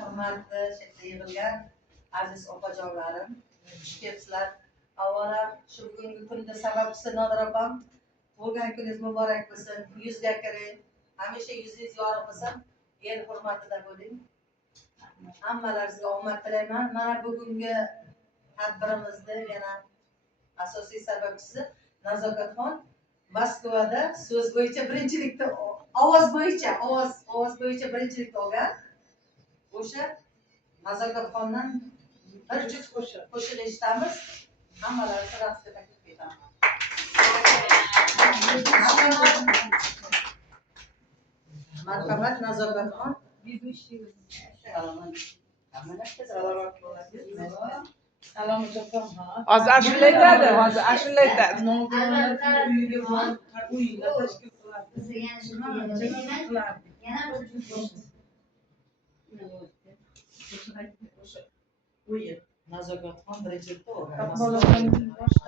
hurmatli chetda yig'ilgan aziz opajonlarim, xush kelibsizlar. Avvalo shu bugungi kunda sababchisi Nodira opam, tug'ilgan kuningiz muborak bo'lsin. 100 ga kiring. Hamisha yuzingiz yorug' bo'lsin. El hurmatida bo'ling. Hammalaringizga omad tilayman. Mana bugungi tadbirimizda yana asosiy sababchisi Nazokatxon Moskvada so'z bo'yicha birinchilikda ovoz bo'yicha birinchilikda olgan. O'sha Nazokatxondan bir juft qo'shiq eshitamiz. Hammalaringizni raqsga taklif etaman. Marhamat Nazokatxon. Hozir ashula aytadi, Nazokatxon birinchilikda olgan.